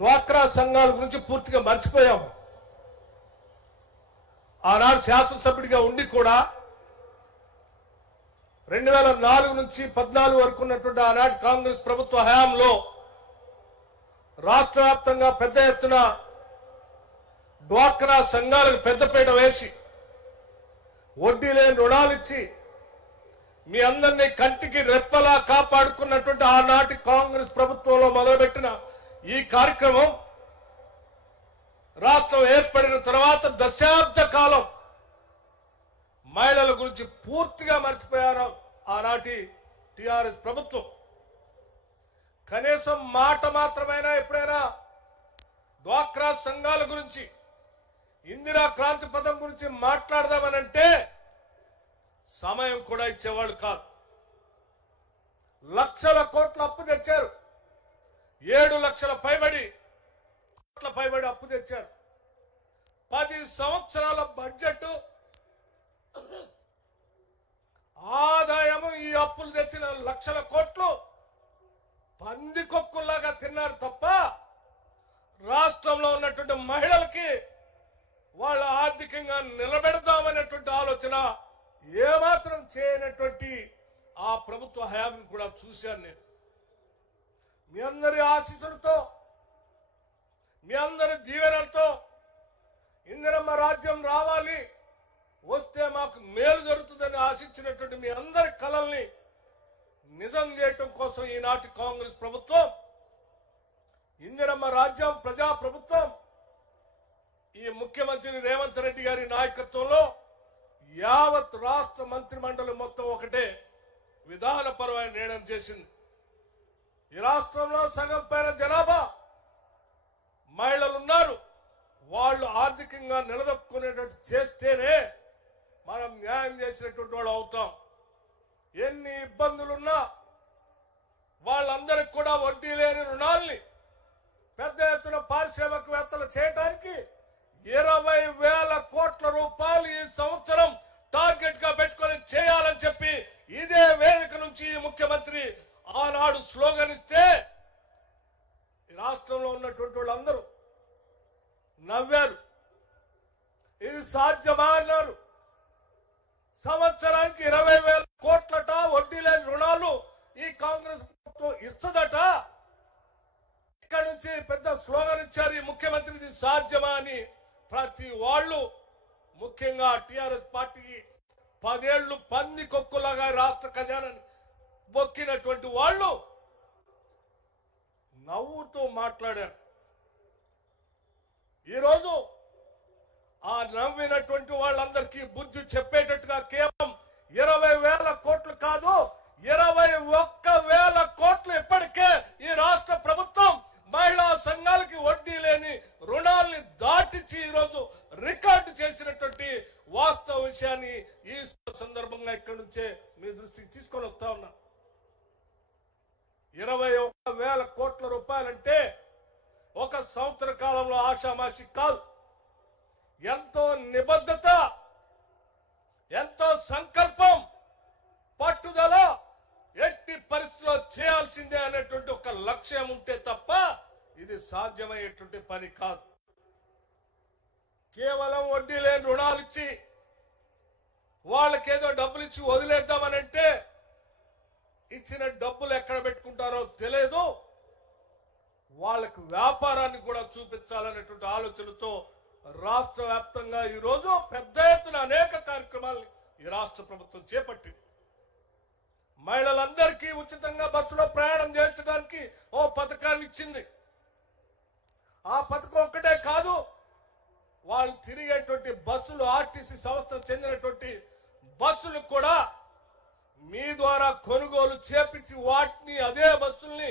డ్వాక్రా సంఘాల గురించి పూర్తిగా మర్చిపోయాం. ఆనాడు శాసనసభ్యుడిగా ఉండి కూడా 2004 నుంచి 14 వరకు ఉన్నటువంటి ఆనాటి కాంగ్రెస్ ప్రభుత్వ హయాంలో రాష్ట్ర వ్యాప్తంగా పెద్ద ఎత్తున డ్వాక్రా సంఘాలకు పెద్దపీట వేసి వడ్డీ లేని రుణాలు ఇచ్చి మీ అందరినీ కంటికి రెప్పలా కాపాడుకున్నటువంటి ఆనాటి కాంగ్రెస్ ప్రభుత్వంలో మొదలుపెట్టిన ఈ కార్యక్రమం రాష్ట్రం ఏర్పడిన తర్వాత దశాబ్ద కాలం మహిళల గురించి పూర్తిగా మర్చిపోయారు ఆనాటి టిఆర్ఎస్ ప్రభుత్వం. కనీసం మాట మాత్రమైనా ఎప్పుడైనా డ్వాక్రా సంఘాల గురించి, ఇందిరా క్రాంతి పథకం గురించి మాట్లాడదామనంటే సమయం కూడా ఇచ్చేవాళ్ళు కాదు. లక్షల కోట్ల అప్పు తెచ్చారు. 7 లక్షల పైబడి అప్పు తెచ్చారు. 10 సంవత్సరాల బడ్జెట్ ఆదాయము ఈ అప్పులు తెచ్చిన లక్షల కోట్లు పందికొక్కుల్లాగా తిన్నారు తప్ప రాష్ట్రంలో ఉన్నటువంటి మహిళలకి వాళ్ళ ఆర్థికంగా నిలబెడదామనేటువంటి ఆలోచన ఏమాత్రం చేయనటువంటి ఆ ప్రభుత్వ హయాన్ని కూడా చూశాను నేను. మీ అందరి ఆశీస్సులతో, మీ అందరి దీవెనలతో ఇందిరమ్మ రాజ్యం రావాలి, వస్తే మాకు మేలు జరుగుతుందని ఆశించినటువంటి మీ అందరి కలల్ని నిజం చేయటం కోసం ఈనాటి కాంగ్రెస్ ప్రభుత్వం, ఇందిరమ్మ రాజ్యం, ప్రజా ప్రభుత్వం, ఈ ముఖ్యమంత్రి రేవంత్ రెడ్డి గారి నాయకత్వంలో యావత్ రాష్ట్ర మంత్రి మండలి మొత్తం ఒకటే విధానపరమైన నిర్ణయం చేసింది. ఈ రాష్ట్రంలో సగం పైన జనాభా మహిళలు ఉన్నారు. వాళ్ళు ఆర్థికంగా నిలదొక్కునేటట్టు చేస్తేనే మనం న్యాయం చేసినటువంటి వాళ్ళు అవుతాం. ఎన్ని ఇబ్బందులున్నా వాళ్ళందరికి కూడా వడ్డీ లేని రుణాల్ని పెద్ద ఎత్తున పారిశ్రామికవేత్తలు చేయడానికి 20,000 కోట్ల రూపాయలు ఈ సంవత్సరం టార్గెట్ గా పెట్టుకొని చేయాలని చెప్పి ఇదే వేదిక నుంచి ముఖ్యమంత్రి ఆనాడు స్లోగన్ ఇస్తే రాష్ట్రంలో ఉన్నటువంటి వాళ్ళందరూ నవ్వారు. ఇది సాధ్యమా అన్నారు. సంవత్సరానికి 20,000 కోట్లట వడ్డీ లేని రుణాలు ఈ కాంగ్రెస్ ప్రభుత్వం ఇస్తుందట. ఇక్కడ నుంచి పెద్ద స్లోగన్ ఇచ్చారు ఈ ముఖ్యమంత్రి, ఇది సాధ్యమా అని. ప్రతి వాళ్ళు, ముఖ్యంగా టిఆర్ఎస్ పార్టీకి 10 ఏళ్లు పంది కొక్కులాగా రాష్ట్ర ఖజానాన్ని బొక్కినటువంటి వాళ్ళు నవ్వుతూ మాట్లాడారు. ఈరోజు ఆ నవ్వినటువంటి వాళ్ళందరికీ బుద్ధి చెప్పేటట్టుగా కేవలం 20,000 కోట్లు కాదు, 21,000 కోట్లు ఇప్పటికే ఈ రాష్ట్ర ప్రభుత్వం మహిళా సంఘాలకి వడ్డీ లేని రుణాల్ని దాటించి ఈరోజు రికార్డు చేసినటువంటి వాస్తవ విషయాన్ని ఈ సందర్భంగా ఇక్కడి నుంచే మీ దృష్టికి తీసుకొని వస్తా ఉన్నా. 21,000 కోట్ల రూపాయలంటే ఒక సంవత్సర కాలంలో ఆషామాషి కాదు. ఎంతో నిబద్ధత, ఎంతో సంకల్పం, పట్టుదల, ఎట్టి పరిస్థితుల్లో చేయాల్సిందే అనేటువంటి ఒక లక్ష్యం ఉంటే తప్ప ఇది సాధ్యమయ్యేటువంటి పని కాదు. కేవలం వడ్డీ లేని రుణాలు ఇచ్చి వాళ్ళకేదో డబ్బులు ఇచ్చి వదిలేద్దామనంటే ఇచ్చిన డబ్బులు ఎక్కడ పెట్టుకుంటారో తెలియదు. వాళ్ళకు వ్యాపారాన్ని కూడా చూపించాలనేటువంటి ఆలోచనతో రాష్ట్ర వ్యాప్తంగా ఈరోజు పెద్ద ఎత్తున అనేక కార్యక్రమాలు ఈ రాష్ట్ర ప్రభుత్వం చేపట్టింది. మహిళలందరికీ ఉచితంగా బస్సులో ప్రయాణం చేయించడానికి ఓ పథకాన్ని ఇచ్చింది. ఆ పథకం ఒక్కటే కాదు, వాళ్ళు తిరిగేటువంటి బస్సులు, ఆర్టీసీ సంస్థకు చెందినటువంటి బస్సులు కూడా మీ ద్వారా కొనుగోలు చేపించి వాటిని, అదే బస్సుల్ని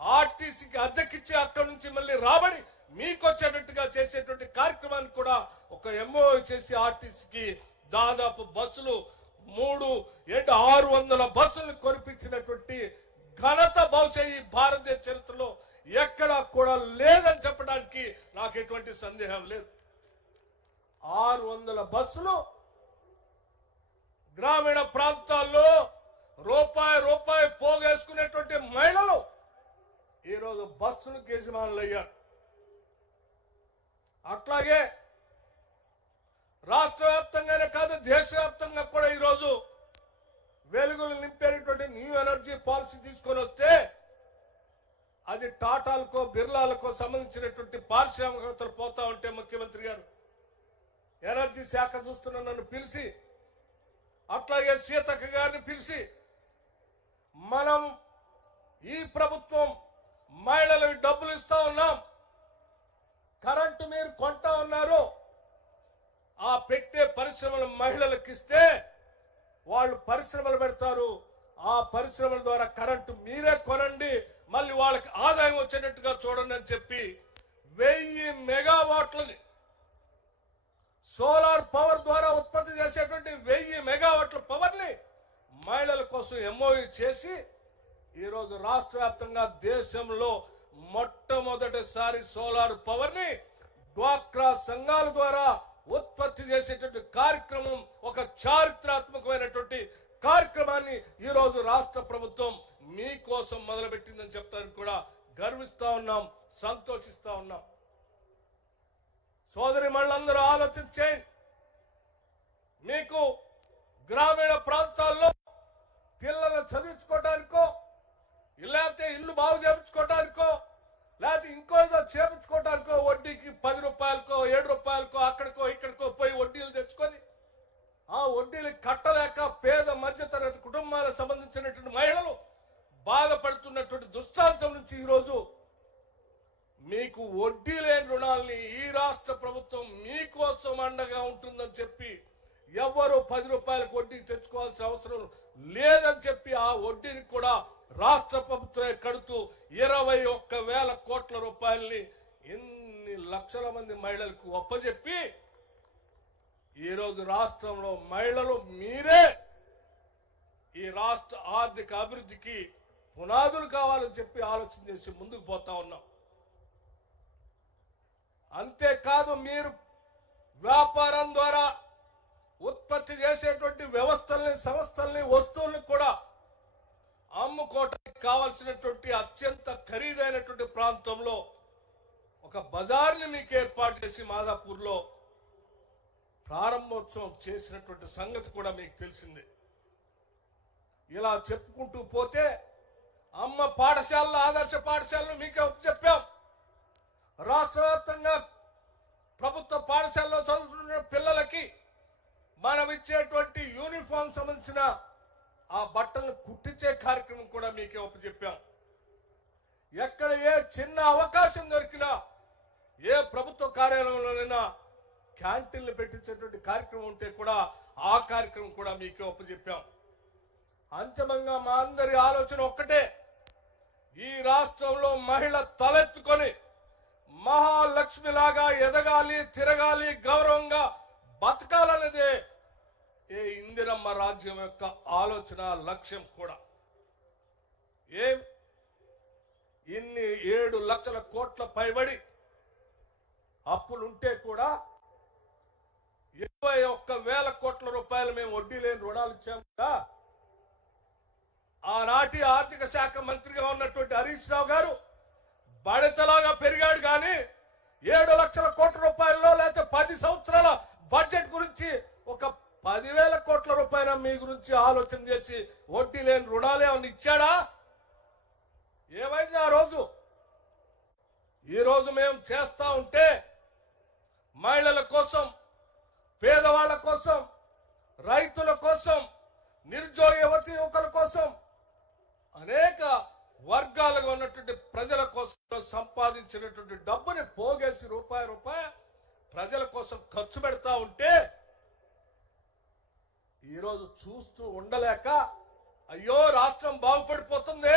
ఆర్టీసీకి అద్దెకిచ్చి అక్కడి నుంచి మళ్ళీ రాబడి మీకు వచ్చేటట్టుగా చేసేటువంటి కార్యక్రమాన్ని కూడా ఒక ఎంఓ చేసి ఆర్టీసీకి దాదాపు బస్సులు 600 బస్సులను కొనిపించినటువంటి ఘనత బహుశా ఈ భారతదేశ చరిత్రలో ఎక్కడా కూడా లేదని చెప్పడానికి నాకు ఎటువంటి సందేహం లేదు. 600 బస్సులు గ్రామీణ ప్రాంతాల్లో రూపాయి పోగేసుకునేటువంటి మహిళలు ఈరోజు బస్సులకు యజమానులు అయ్యారు. అట్లాగే రాష్ట్ర వ్యాప్తంగానే కాదు దేశవ్యాప్తంగా కూడా ఈరోజు వెలుగులు నింపేటువంటి న్యూ ఎనర్జీ పాలసీ తీసుకొని వస్తే అది టాటాలకో బిర్లాలకో సంబంధించినటువంటి పారిశ్రామికవేత్తలు పోతా ఉంటే ముఖ్యమంత్రి గారు ఎనర్జీ శాఖ చూస్తున్న నన్ను పిలిచి అట్లాగే సీతక్క గారిని పిలిచి మనం ఈ ప్రభుత్వం మహిళలకు డబ్బులు ఇస్తా ఉన్నాం, కరెంటు మీరు కొంటా ఉన్నారు, ఆ పెట్టే పరిశ్రమలు మహిళలకు ఇస్తే వాళ్ళు పరిశ్రమలు పెడతారు, ఆ పరిశ్రమల ద్వారా కరెంటు మీరే కొనండి, మళ్ళీ వాళ్ళకి ఆదాయం వచ్చేటట్టుగా చూడండి అని చెప్పి 1000 మెగావాట్లని సోలార్ పవర్ ద్వారా ఉత్పత్తి చేసేటువంటి 1000 మెగావాట్ల పవర్ ని మహిళల కోసం ఎంఓయూ చేసి ఈరోజు రాష్ట్ర వ్యాప్తంగా దేశంలో మొట్టమొదటిసారి సోలార్ పవర్ ని డ్వాక్రా సంఘాల ద్వారా ఉత్పత్తి చేసేటువంటి కార్యక్రమం, ఒక చారిత్రాత్మకమైనటువంటి కార్యక్రమాన్ని ఈరోజు రాష్ట్ర ప్రభుత్వం మీకోసం మొదలుపెట్టిందని చెప్తానికి కూడా గర్విస్తా ఉన్నాం, సంతోషిస్తా ఉన్నాం. సోదరి మళ్ళందరూ ఆలోచన చేయండి. మీకు గ్రామీణ ప్రాంతాల్లో పిల్లలు చదివించుకోవడానికో లేకపోతే ఇల్లు బాగు చేయించుకోవడానికో లేకపోతే ఇంకోదో చేయించుకోవడానికో వడ్డీకి 10 రూపాయలకో 7 రూపాయలకో అక్కడికో ఇక్కడికో పోయి వడ్డీలు తెచ్చుకొని ఆ వడ్డీలు కట్టలేక పేద మధ్యతరగతి కుటుంబాలకు సంబంధించినటువంటి మహిళలు బాధపడుతున్నటువంటి దుస్థాంతం నుంచి ఈరోజు మీకు వడ్డీ లేని రుణాలని ఈ రాష్ట్ర ప్రభుత్వం మీకోసం అండగా ఉంటుందని చెప్పి ఎవరు 10 రూపాయలకు వడ్డీ తెచ్చుకోవాల్సిన అవసరం లేదని చెప్పి ఆ వడ్డీని కూడా రాష్ట్ర ప్రభుత్వమే కడుతూ 21,000 కోట్ల రూపాయలని ఎన్ని లక్షల మంది మహిళలకు ఒప్పజెప్పి ఈరోజు రాష్ట్రంలో మహిళలు మీరే ఈ రాష్ట్ర ఆర్థిక అభివృద్ధికి పునాదులు కావాలని చెప్పి ఆలోచన చేసి ముందుకు పోతా ఉన్నాం. అంతేకాదు మీరు వ్యాపారం ద్వారా ఉత్పత్తి చేసేటువంటి వ్యవస్థల్ని, సంస్థల్ని, వస్తువుల్ని కూడా అమ్ముకోవటానికి కావాల్సినటువంటి అత్యంత ఖరీదైనటువంటి ప్రాంతంలో ఒక బజార్ని మీకు ఏర్పాటు చేసి మాదాపూర్లో ప్రారంభోత్సవం చేసినటువంటి సంగతి కూడా మీకు తెలిసిందే. ఇలా చెప్పుకుంటూ పోతే అమ్మ పాఠశాలలు, ఆదర్శ పాఠశాలను మీకే చెప్పాం. రాష్ట్ర వ్యాప్తంగా ప్రభుత్వ పాఠశాలలో చదువుతున్న పిల్లలకి మనం ఇచ్చేటువంటి యూనిఫామ్ సంబంధించిన ఆ బట్టలను కుట్టించే కార్యక్రమం కూడా మీకే చెప్పాం. ఎక్కడ ఏ చిన్న అవకాశం దొరికినా ఏ ప్రభుత్వ కార్యాలయంలోనైనా క్యాంటీన్లు పెట్టించేటువంటి కార్యక్రమం ఉంటే కూడా ఆ కార్యక్రమం కూడా మీకే చెప్పాం. అంతిమంగా మా అందరి ఆలోచన ఒక్కటే, ఈ రాష్ట్రంలో మహిళ తలెత్తుకొని మహాలక్ష్మిలాగా ఎదగాలి, తిరగాలి, గౌరవంగా బతకాలనేదే ఏ ఇందిరమ్మ రాజ్యం యొక్క ఆలోచన, లక్ష్యం కూడా. ఇన్ని 7 లక్షల కోట్ల పైబడి అప్పులుంటే కూడా 21,000 కోట్ల రూపాయలు మేము వడ్డీ లేని రుణాలు ఇచ్చాము కదా. ఆనాటి ఆర్థిక శాఖ మంత్రిగా ఉన్నటువంటి హరీష్ రావు గారు బడతలాగా పెరిగాడు కానీ 7 లక్షల కోట్ల రూపాయల్లో లేకపోతే 10 సంవత్సరాల బడ్జెట్ గురించి ఒక 10,000 కోట్ల రూపాయల మీ గురించి ఆలోచన చేసి వడ్డీ లేని రుణాలు ఏమన్నా ఇచ్చాడా? ఏమైంది ఆ రోజు? ఈరోజు మేము చేస్తా ఉంటే మహిళల కోసం, పేదవాళ్ల కోసం, రైతుల కోసం, నిరుద్యోగ యువతి యువకుల కోసం, అనేక వర్గాలుగా ఉన్నటువంటి ప్రజల కోసం సంపాదించినటువంటి డబ్బుని పోగేసి రూపాయి ప్రజల కోసం ఖర్చు పెడతా ఉంటే ఈరోజు చూస్తూ ఉండలేక అయ్యో రాష్ట్రం బాగుపడిపోతుంది,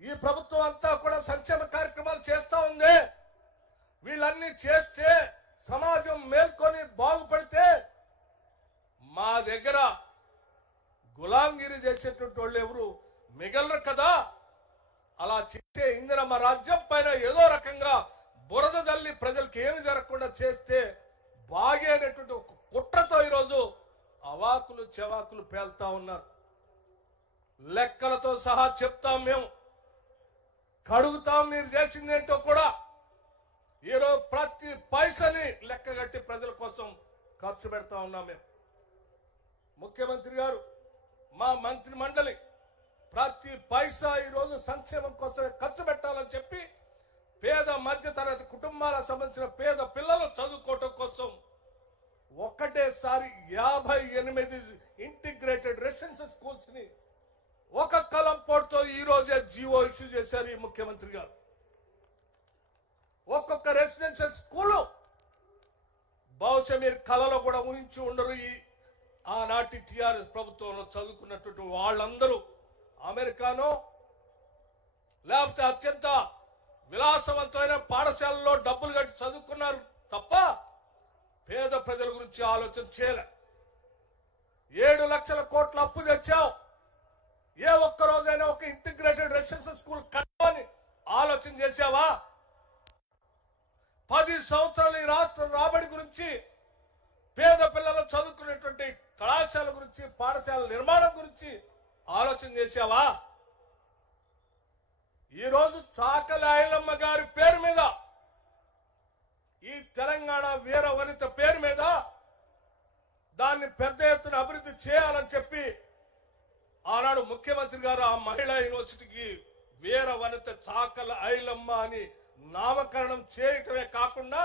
ఈ ప్రభుత్వం అంతా కూడా సంక్షేమ కార్యక్రమాలు చేస్తా ఉంది, వీళ్ళన్నీ చేస్తే సమాజం మేల్కొని బాగుపడితే మా దగ్గర గులాంగిరి చేసేటువంటి వాళ్ళు ఎవరు మిగలరు కదా. అలా చేసే ఇందిరమ్మ రాజ్యం పైన ఏదో రకంగా బురద జల్లి ప్రజలకు ఏమి జరగకుండా చేస్తే బాగేనటువంటి ఒక కుట్రతో ఈరోజు అవాకులు చెవాకులు పేల్తా ఉన్నారు. లెక్కలతో సహా చెప్తాం, మేము కడుగుతాం మీరు చేసిందేంటో కూడా. ఈరోజు ప్రతి పైసని లెక్కగట్టి ప్రజల కోసం ఖర్చు పెడతా ఉన్నాం మేము. ముఖ్యమంత్రి గారు, మా మంత్రి మండలి ప్రతి పైసా ఈరోజు సంక్షేమం కోసమే ఖర్చు పెట్టాలని చెప్పి పేద మధ్యతరగతి కుటుంబాలకు సంబంధించిన పేద పిల్లలు చదువుకోవటం కోసం ఒకటేసారి 58 ఇంటిగ్రేటెడ్ రెసిడెన్షియల్ స్కూల్స్ ని ఒక కలంపోటుతో ఈ రోజే జీవో ఇష్యూ చేశారు ఈ ముఖ్యమంత్రి గారు. ఒక్కొక్క రెసిడెన్షియల్ స్కూలు బహుశా మీరు కళలో కూడా ఊహించి ఉండరు. ఈ ఆనాటి టిఆర్ఎస్ ప్రభుత్వంలో చదువుకున్నటువంటి వాళ్ళందరూ అమెరికానో లేకపోతే అత్యంత విలాసవంతమైన పాఠశాలలో డబ్బులు కట్టి చదువుకున్నారు తప్ప పేద ప్రజల గురించి ఆలోచన చేయలే. 7 లక్షల కోట్ల అప్పు తెచ్చావు. ఏ ఒక్క రోజైనా ఒక ఇంటిగ్రేటెడ్ రెసిడెన్షియల్ స్కూల్ కట్టాలని ఆలోచన చేశావా? 10 సంవత్సరాలు ఈ రాష్ట్ర రాబడి గురించి, పేద పిల్లలు చదువుకునేటువంటి కళాశాల గురించి, పాఠశాల నిర్మాణం గురించి ఆలోచన చేశావా? ఈరోజు చాకలి ఐలమ్మ గారి పేరు మీద, ఈ తెలంగాణ వీర వనిత పేరు మీద దాన్ని పెద్ద ఎత్తున అభివృద్ధి చేయాలని చెప్పి ఆనాడు ముఖ్యమంత్రి గారు ఆ మహిళా యూనివర్సిటీకి వీర వనిత చాకలి ఐలమ్మ అని నామకరణం చేయటమే కాకుండా